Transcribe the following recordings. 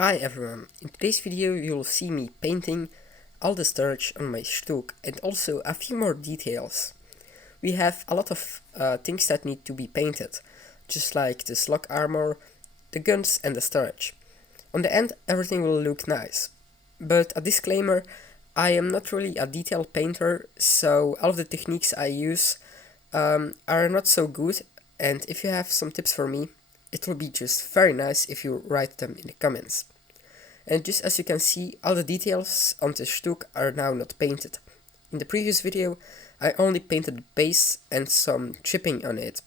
Hi everyone, in today's video you will see me painting all the storage on my stug and also a few more details. We have a lot of things that need to be painted, just like the slug armor, the guns and the storage. On the end everything will look nice, but a disclaimer, I am not really a detail painter, so all of the techniques I use are not so good, and if you have some tips for me, it will be just very nice if you write them in the comments. And just as you can see, all the details on the stug are now not painted. In the previous video, I only painted the base and some chipping on it.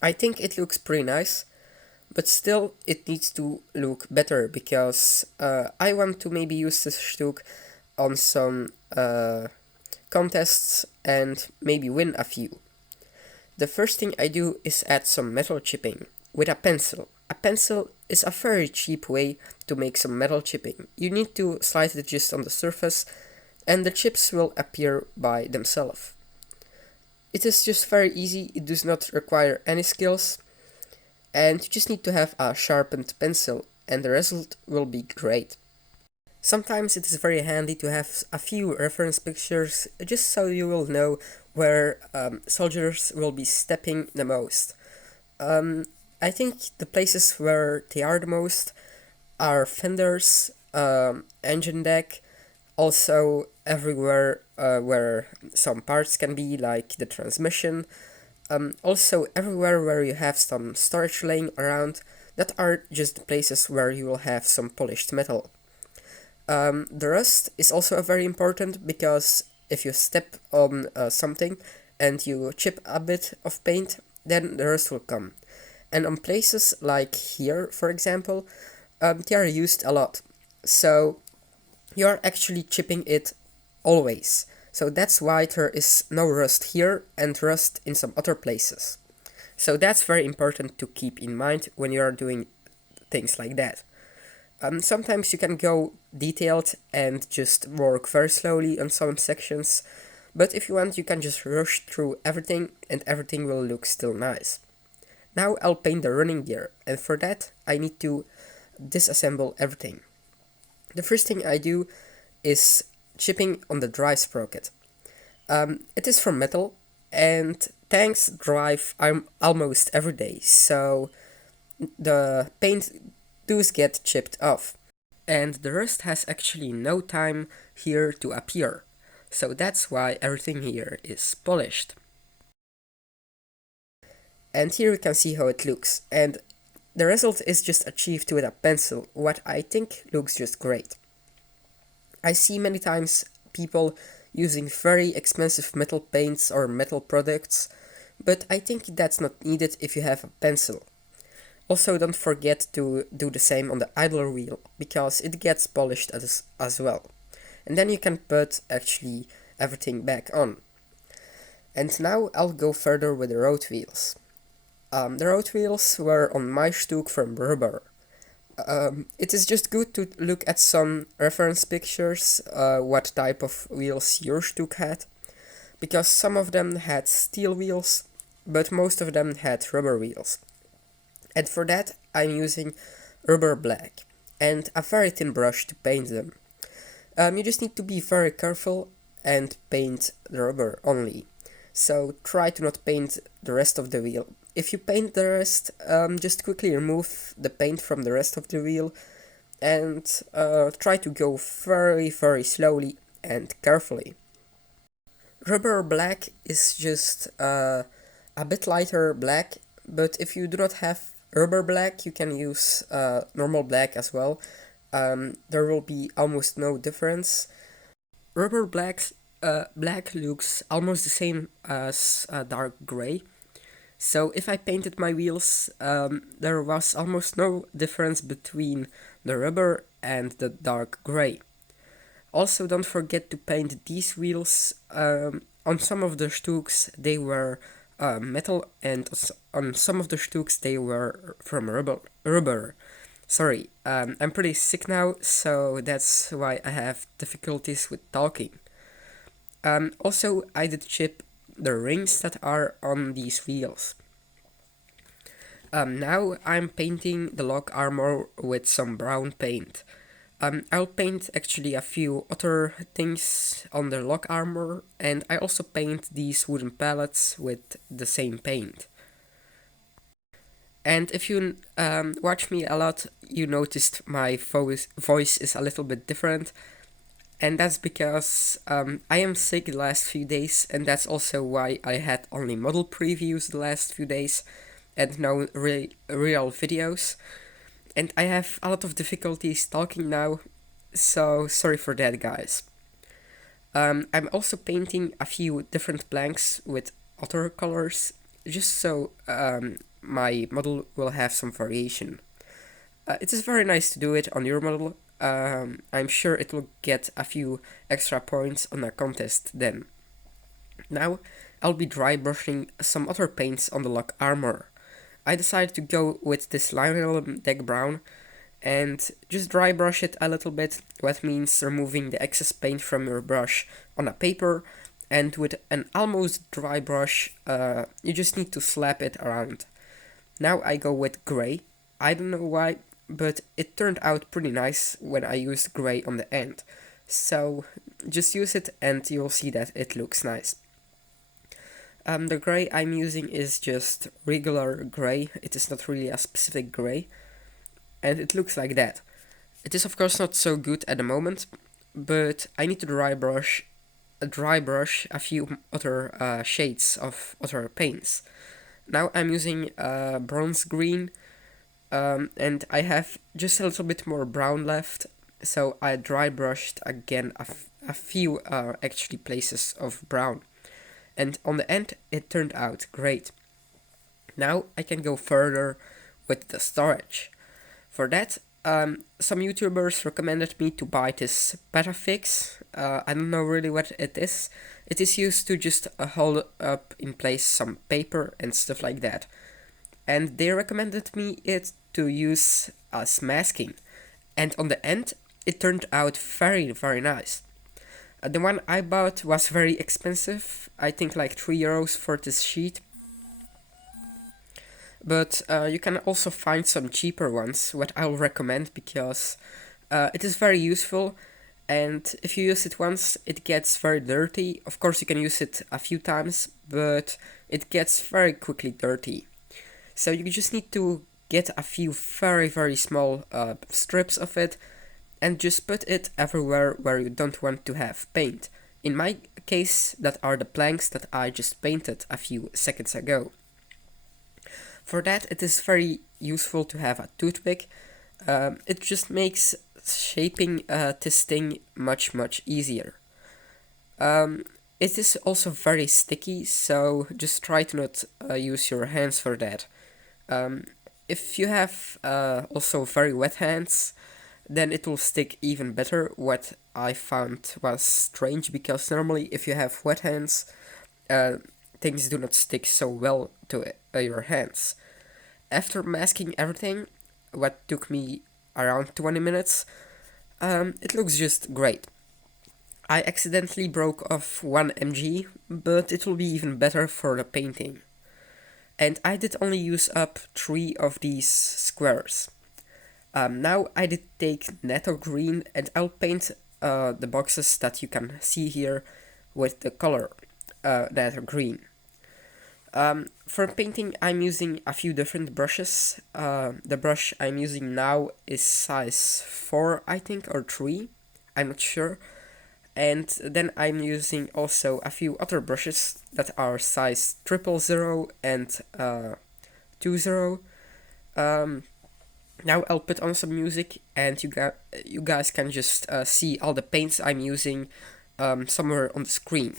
I think it looks pretty nice, but still it needs to look better because I want to maybe use this stug on some contests and maybe win a few. The first thing I do is add some metal chipping with a pencil. A pencil is a very cheap way to make some metal chipping. You need to slide it just on the surface and the chips will appear by themselves. It is just very easy, it does not require any skills, and you just need to have a sharpened pencil and the result will be great. Sometimes it is very handy to have a few reference pictures just so you will know where soldiers will be stepping the most. I think the places where they are the most are fenders, engine deck, also everywhere where some parts can be, like the transmission, also everywhere where you have some storage laying around, that are just the places where you will have some polished metal. The rust is also very important because if you step on something and you chip a bit of paint, then the rust will come. And on places like here, for example, they are used a lot. So you're actually chipping it always. So that's why there is no rust here and rust in some other places. So that's very important to keep in mind when you are doing things like that. Sometimes you can go detailed and just work very slowly on some sections, but if you want you can just rush through everything and everything will look still nice. Now I'll paint the running gear, and for that I need to disassemble everything. The first thing I do is chipping on the drive sprocket. It is from metal, and tanks drive almost every day, so the paint does get chipped off. And the rust has actually no time here to appear, so that's why everything here is polished. And here you can see how it looks, and the result is just achieved with a pencil, what I think looks just great. I see many times people using very expensive metal paints or metal products, but I think that's not needed if you have a pencil. Also, don't forget to do the same on the idler wheel, because it gets polished as well. And then you can put actually everything back on. And now I'll go further with the road wheels. The road wheels were on my stug from rubber. It is just good to look at some reference pictures, what type of wheels your stug had, because some of them had steel wheels, but most of them had rubber wheels. And for that I'm using rubber black and a very thin brush to paint them. You just need to be very careful and paint the rubber only. So try to not paint the rest of the wheel. If you paint the rest, just quickly remove the paint from the rest of the wheel and try to go very slowly and carefully. Rubber black is just a bit lighter black, but if you do not have rubber black, you can use normal black as well. There will be almost no difference. Rubber black looks almost the same as dark gray. So if I painted my wheels, there was almost no difference between the rubber and the dark gray. Also, don't forget to paint these wheels. On some of the stugs they were metal, and on some of the stugs they were from rubber. Sorry, I'm pretty sick now, so that's why I have difficulties with talking. Also, I did chip the rings that are on these wheels. Now I'm painting the log armor with some brown paint. I'll paint actually a few other things on the log armor, and I also paint these wooden pallets with the same paint. And if you watch me a lot, you noticed my voice is a little bit different, and that's because I am sick the last few days, and that's also why I had only model previews the last few days, and no real videos. And I have a lot of difficulties talking now, so sorry for that, guys. I'm also painting a few different blanks with other colors, just so my model will have some variation. It is very nice to do it on your model. I'm sure it will get a few extra points on a contest then. Now, I'll be dry brushing some other paints on the log armor. I decided to go with this linoleum deck brown and just dry brush it a little bit. That means removing the excess paint from your brush on a paper, and with an almost dry brush, you just need to slap it around. Now I go with gray. I don't know why, but it turned out pretty nice when I used gray on the end. So just use it and you'll see that it looks nice. The gray I'm using is just regular gray. It is not really a specific gray, and it looks like that. It is of course not so good at the moment, but I need to dry brush a few other shades of other paints. Now I'm using bronze green, and I have just a little bit more brown left, so I dry brushed again a few actually places of brown, and on the end it turned out great. Now I can go further with the storage. For that, some YouTubers recommended me to buy this Patafix. I don't know really what it is. It is used to just hold up in place some paper and stuff like that. And they recommended me it to use as masking. And on the end, it turned out very, very nice. The one I bought was very expensive. I think like €3 for this sheet. But you can also find some cheaper ones, what I'll recommend, because it is very useful, and if you use it once, it gets very dirty. Of course, you can use it a few times, but it gets very quickly dirty. So you just need to get a few very, very small strips of it, and just put it everywhere where you don't want to have paint. In my case, that are the planks that I just painted a few seconds ago. For that, it is very useful to have a toothpick. It just makes shaping this thing much, much easier. It is also very sticky, so just try to not use your hands for that. If you have also very wet hands, then it will stick even better. What I found was strange, because normally if you have wet hands, things do not stick so well to your hands. After masking everything, what took me around 20 minutes, it looks just great. I accidentally broke off 1 mg, but it will be even better for the painting. And I did only use up 3 of these squares. Now I did take nether green, and I'll paint the boxes that you can see here with the color nether green. For painting, I'm using a few different brushes. The brush I'm using now is size 4, I think, or 3, I'm not sure. And then I'm using also a few other brushes that are size 000 and 20. Now I'll put on some music, and you guys can just see all the paints I'm using somewhere on the screen.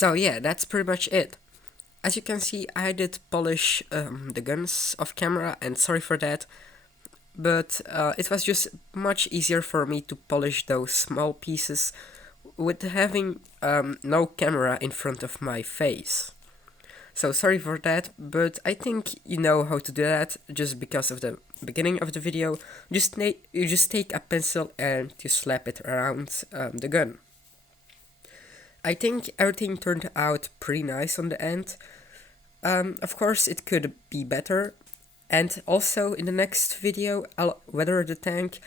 So yeah, that's pretty much it. As you can see, I did polish the guns off camera, and sorry for that, but it was just much easier for me to polish those small pieces with having no camera in front of my face. So sorry for that, but I think you know how to do that just because of the beginning of the video. You just take a pencil and you slap it around the gun. I think everything turned out pretty nice on the end. Of course, it could be better. And also in the next video, I'll weather the tank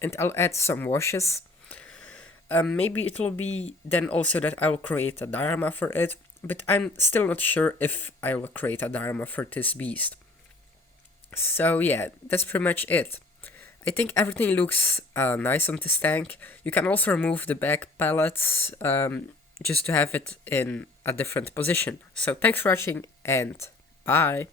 and I'll add some washes. Maybe it will be then also that I will create a diorama for it, but I'm still not sure if I will create a diorama for this beast. So yeah, that's pretty much it. I think everything looks nice on this tank. You can also remove the back pallets just to have it in a different position. So thanks for watching and bye!